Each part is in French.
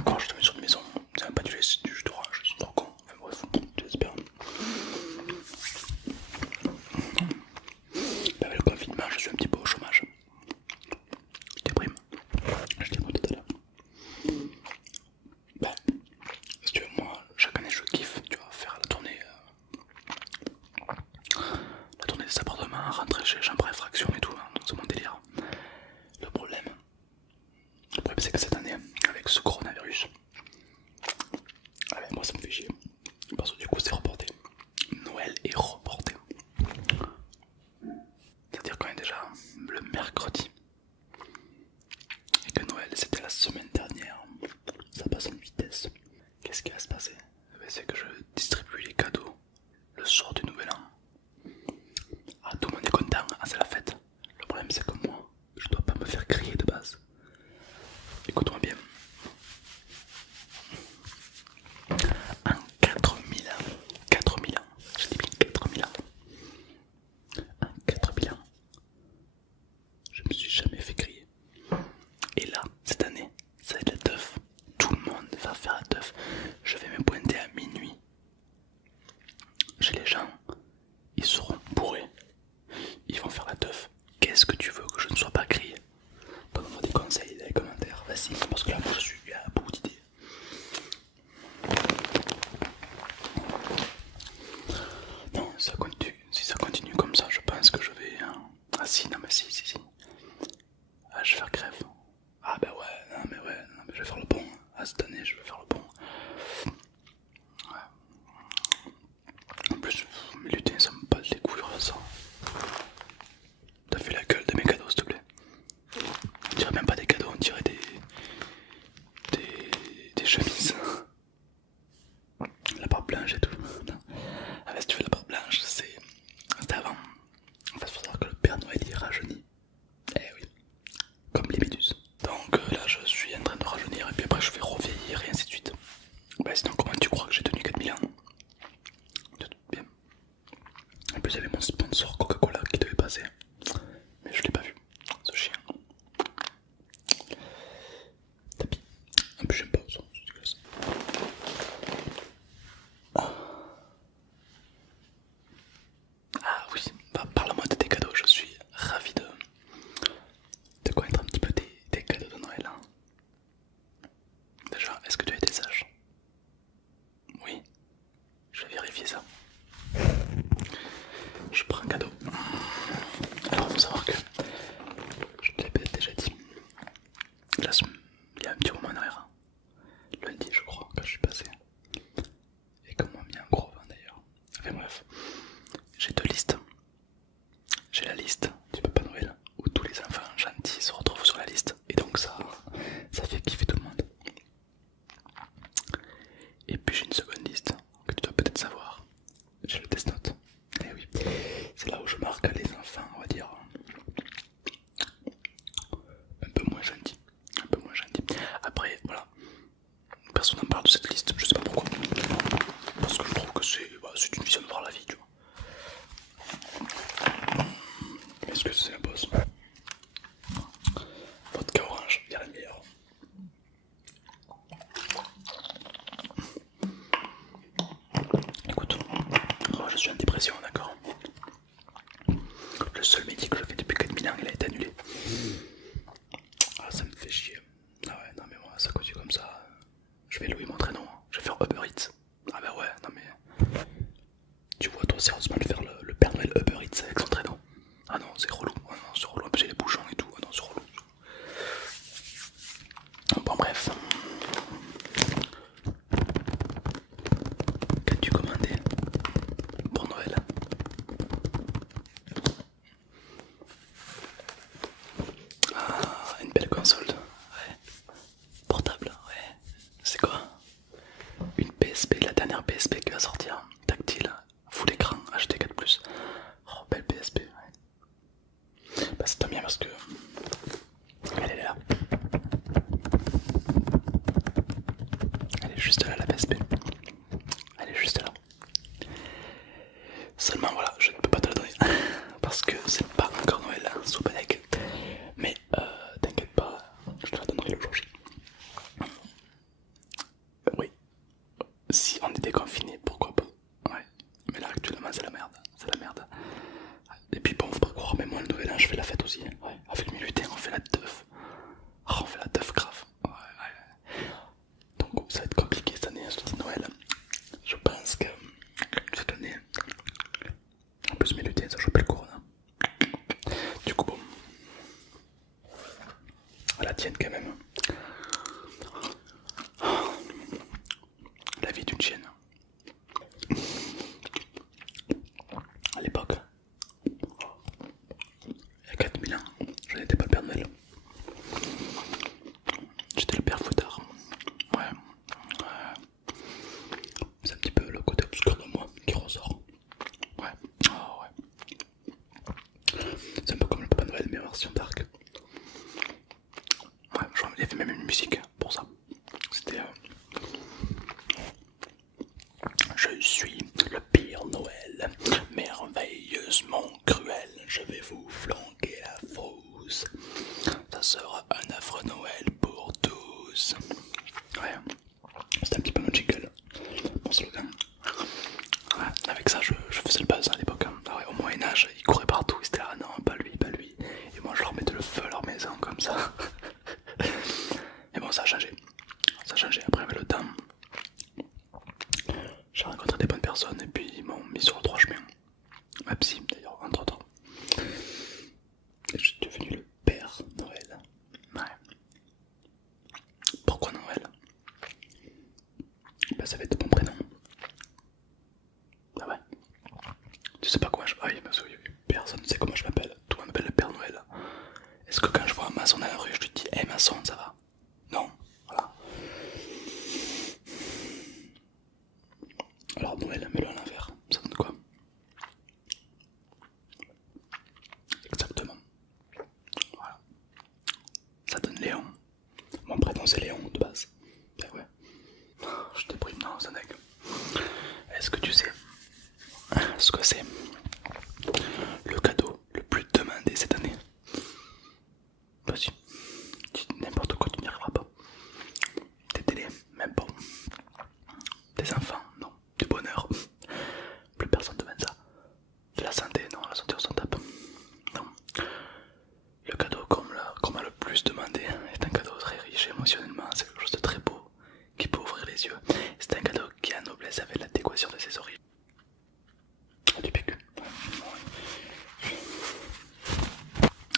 encore, je te mets sur une maison, c'est même pas du lait, c'est du jus d'orange, ils sont trop cons. Enfin bref, j'espère. Avec le confinement, je suis un petit peu au chômage. Je déprime. Je déprime tout à l'heure. Bah, si tu veux, moi, chaque année je kiffe, tu vois, faire la tournée des appartements, rentrer chez les gens par effraction et tout, hein, c'est mon délire. Le problème, c'est que cette année, avec ce coronavirus, moi ça me fait chier. Parce que du coup c'est reporté. Noël est reporté. C'est-à-dire qu'on est déjà le mercredi. Et que Noël c'était la semaine dernière. Ça passe en vitesse. Qu'est-ce qui va se passer? C'est que je distribue les cadeaux le soir du nouvel an. Ah, tout le monde est content, ah, c'est la fête. Le problème c'est que moi, je dois pas me faire crier de base. Écoute-moi bien. En 4000 ans, je dis bien 4000 ans. En 4000 ans, je me suis jamais fait crier. Et là, cette année, ça va être la teuf. Tout le monde va faire la teuf. Je vais me pointer à minuit. Chez les gens, ils seront bourrés. Ils vont faire la teuf. Qu'est-ce que tu veux que je ne sois pas crié? Donne-moi des conseils dans les commentaires. Vas-y, parce que là, moi, je suis à bout d'idées. Non, si ça continue comme ça, je pense que je vais... Ah si, non mais si. Ah, je vais faire grève. Ah bah ouais, non mais je vais faire le bon. Ah, cette année, je vais faire le bon. Ouais. En plus, mes lutins, ça me balle les couilles, ça. T'as vu la gueule de mes cadeaux, s'il te plaît? On dirait même pas des cadeaux, on dirait des chemises. La barbe blanche et tout. Ah bah si tu fais la barbe blanche, c'était avant. En fait, faut savoir que le Père Noël il rajeunit. Eh oui, comme les méduses. Donc là, je suis en train de rajeunir et puis après je vais revieillir et ainsi de suite. Bah sinon, comment tu crois que j'ai tenu 4000 ans? Bien. En plus, il y avait mon sponsor Coca-Cola qui devait passer. Mais je l'ai pas vu, ce chien. Tapis. En plus, j'aime pas ça, c'est dégueulasse. Ah oui, bah parle-moi de tes cadeaux, je suis ravi de connaître un petit peu tes cadeaux de Noël. Hein. Déjà, est-ce que tu as été sage? Oui, je vais vérifier ça. Je prends un cadeau. Alors, il faut savoir que, je te l'ai peut-être déjà dit, là, il y a un petit moment en arrière, lundi je crois, quand je suis passé, et qu'on m'a mis un gros vin d'ailleurs. Enfin bref, j'ai deux listes. J'ai la liste du Papa Noël, où tous les enfants gentils se retrouvent sur la liste, et donc ça fait kiffer tout le monde. Et puis j'ai une seconde liste, que tu dois peut-être savoir, j'ai le test note. Et oui, c'est là où je marque les enfants, on va dire, un peu moins gentils. Après, voilà, personne n'en parle de cette liste, je sais pas pourquoi. Parce que je trouve que c'est une vision de voir la vie, tu vois. Est-ce que c'est la bosse? Vodka orange, il y a la meilleure. Écoute, moi je suis en dépression, d'accord. Le seul métier que je fais depuis 4000 ans, il a été annulé. Ah, ça me fait chier. Ah ouais, non mais moi, ça continue comme ça. Je vais louer mon traîneau, je vais faire Uber Eats. Ah bah ouais, non mais... Tu vois toi sérieusement le faire le Père Noël Uber Eats avec son traîneau? Ah non, c'est relou, ah non, c'est relou, en plus il y a les bouchons et tout, ah non, c'est relou. Bon bref. Qu'as-tu commandé pour Noël? Ah, une belle console, ouais. Portable, ouais. C'est quoi? déconfiné, pourquoi pas. Ouais, mais là actuellement c'est la merde, c'est la merde. Et puis bon, faut pas croire, mais moi le nouvel an je fais la fête aussi. Ouais, avec mes lutins on fait la teuf. Oh, on fait la teuf grave. Ouais, ouais. Donc ça va être compliqué cette année, cette Noël. Je pense que cette année, en plus mes lutins ça chope le corona. Du coup bon, à la tienne quand même. La vie d'une chienne. À l'époque, il y a 4000 ans, je n'étais pas le Père Noël. J'étais le Père Fouettard. Ouais. C'est un petit peu le côté obscur de moi qui ressort. Ouais. Oh, ouais. C'est un peu comme le Papa Noël mais en version dark. Ouais, il y avait même une musique pour ça. C'était je suis le Père Noël, merveilleusement cruel. Je vais vous flanquer la fausse. Ça sera un affreux Noël pour tous. Ouais, c'était un petit peu mon jingle, mon slogan. Ouais, avec ça, je faisais le buzz à l'époque. Ah ouais, au Moyen-Âge, ils couraient partout. Ils étaient là, non, pas lui, pas lui. Et moi, je leur mettais le feu à leur maison comme ça. Mais bon, ça a changé. Ça a changé après avec le temps. J'ai rencontré des bonnes personnes et puis ils m'ont mis sur le droit chemin. Ma psy d'ailleurs, entre autres. Et je suis devenu le Père Noël. Ouais. Pourquoi Noël? Bah ça va être mon prénom. Ah ouais. Tu sais pas comment je... Ah oui, parce que personne ne sait comment je m'appelle. Tout le monde m'appelle le Père Noël. Est-ce que quand je vois un maçon dans la rue, je lui dis hey maçon, ça va? Non, voilà. Alors Noël, mets-le à l'envers. Ça donne quoi? Exactement. Voilà. Ça donne Léon. Mon prénom c'est Léon de base. Ben ouais. Je déprime, non, c'est dingue. Est-ce que tu sais ce que c'est le cadeau le plus demandé cette année? Vas-y, dis n'importe quoi, tu n'y arriveras pas. Des télés, même pas. Des enfants, non. Du bonheur, plus personne ne demande ça. De la santé, non, la santé on s'en tape. Non. Le cadeau qu'on m'a le plus demandé est un cadeau très riche émotionnellement, c'est quelque chose de très beau qui peut ouvrir les yeux. C'est un cadeau qui a noblesse avec l'adéquation de ses origines. Du PQ.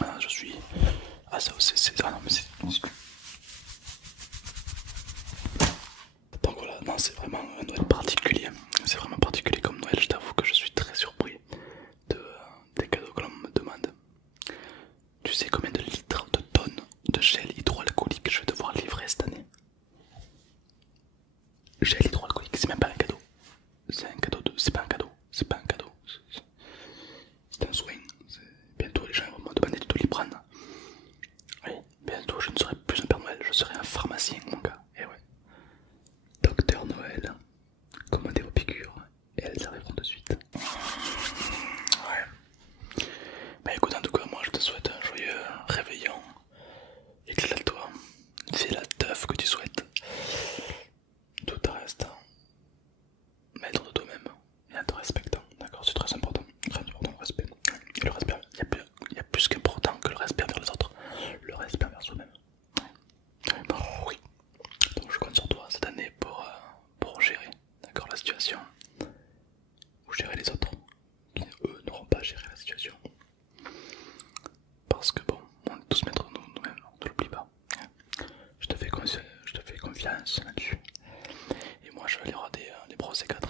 Ah, je suis. Ah, ça, c'est. Ah non, mais c'est. Donc voilà, non, c'est vraiment un Noël particulier. C'est vraiment particulier comme Noël, je t'avoue que je suis très surpris des cadeaux que l'on me demande. Tu sais combien de litres, de tonnes de gel hydroalcoolique je vais devoir livrer cette année? Gel hydroalcoolique, c'est même pas un cadeau. C'est un cadeau de. C'est pas un cadeau. C'est pas un cadeau. C'est un soin. Bientôt les gens vont me demander de tout prendre. Oui, bientôt je ne serai plus un Père Noël, je serai un pharmacien mon gars. Et ouais. Docteur Noël, commandez vos piqûres et elles arriveront de suite. Ouais. Bah écoute, en tout cas, moi je te souhaite un joyeux réveillon. Éclate-toi, fais la teuf que tu souhaites. Tout le reste, maître de toi-même et en te respectant, d'accord? C'est très important le respect. Et le respect, il y a plus qu'important que le respect envers les autres, le respect envers soi-même. Ouais. Bon, oui. Donc je compte sur toi cette année pour gérer, d'accord, la situation, ou gérer les autres qui eux n'auront pas géré la situation. Parce que bon, on est tous maîtres de nous-mêmes, ne l'oublie pas. Je te fais confiance là-dessus. Et moi je vais aller regarder les Bros et 4